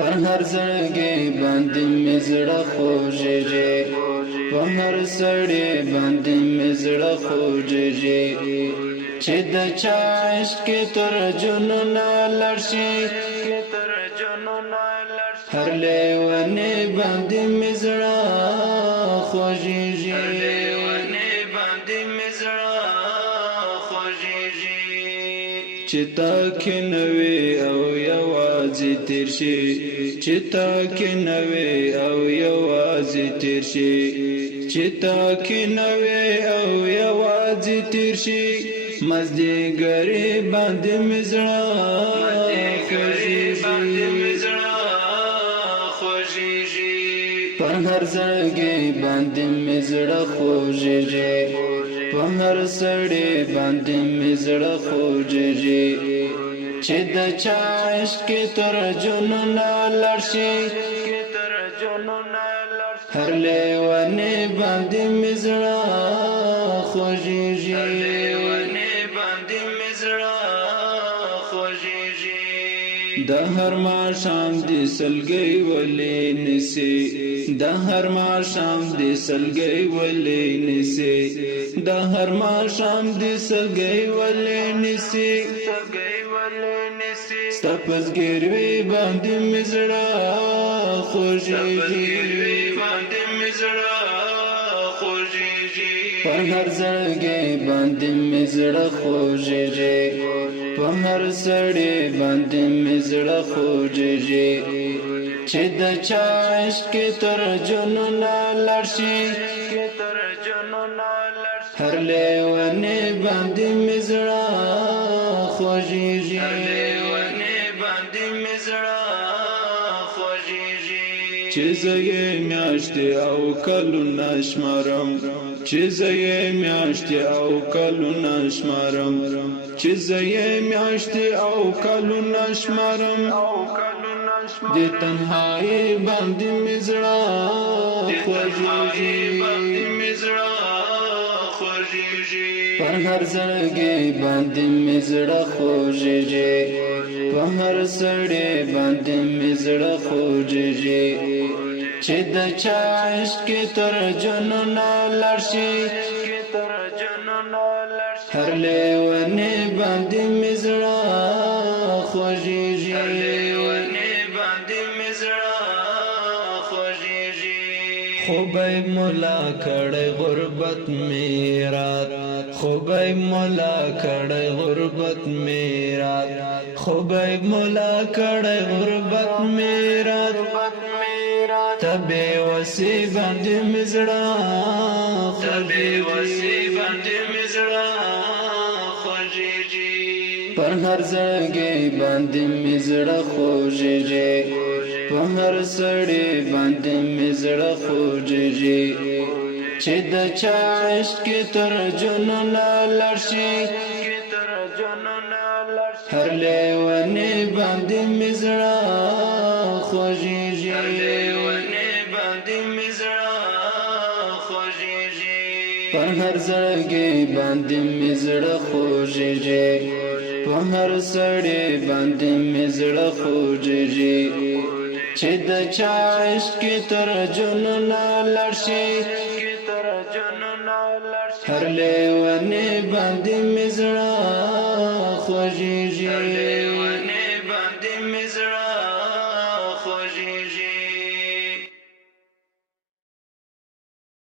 پر هر زړګي باندې مې زړه خوږېږي په هر سړي باندې مې زړه خوږېږي چې د چا عشق کې تر جنونه لړ شي هر لیونی باندې مې زړه خوږېږي چې تا کې نوې او یوازې تیر شي چې تا کې نوې او یوازې تیر شي چې تا کې نوې او یوازې تیر شي مازدیګرې باندې مې زړه خوږېږي پر هر زړګي باندې مې زړه خوږېږي په هر سړي باندې مې زړه خوږېږي چې د چا عشق کې تر جنونه لړ شي هر لیونی باندې مې زړه خوږېږي د هر ماښام دې سلګۍ ولې نیسي د هر ماښام دې سلګۍ ولې نیسي د هر ماښام دې سلګۍ ولې نیسي ستا په زګیروي باندې مې زړه خوږېږي په هر زړګي باندې مې زړه خوږېږي په هر سړي باندې مې زړه خوږېږي چې د چا عشق کې تر جنونه لړ شي هر لیونی باندې مې زړه خوږېږي چې زه یې میاشتې او کلونه شمارم چې زه یې میاشتې او کلونه شمارم چې زه یې میاشتې او کلونه شمارم د تنهایی باندې مې زړه خوږېږي پر هر زړګي باندې مې زړه خوږېږي په هر سړي باندې مې زړه خوږېږي چې د چا عشق کې تر جنونه لړ شي هر لیونی باندې مې زړه خوږېږي خوبای مولا کړه غربت میرات خوبای مولا کړه غربت میرات خوبای مولا کړه غربت میرات تبه وسی باندې مزړه خوږېږي پر هر زړګي باندې مې زړه خوږېږي په هر سړي باندې مې زړه خوږېږي چې د چا عشق کې تر جنونه لړ شي هر لیونی باندې مې زړه خوږېږي په هر زړګي باندې مې زړه خوږېږي په هر سړي باندې مې زړه خوږېږي چې د چا عشق کې تر جنونه لړ شي هر لیونی باندې مې زړه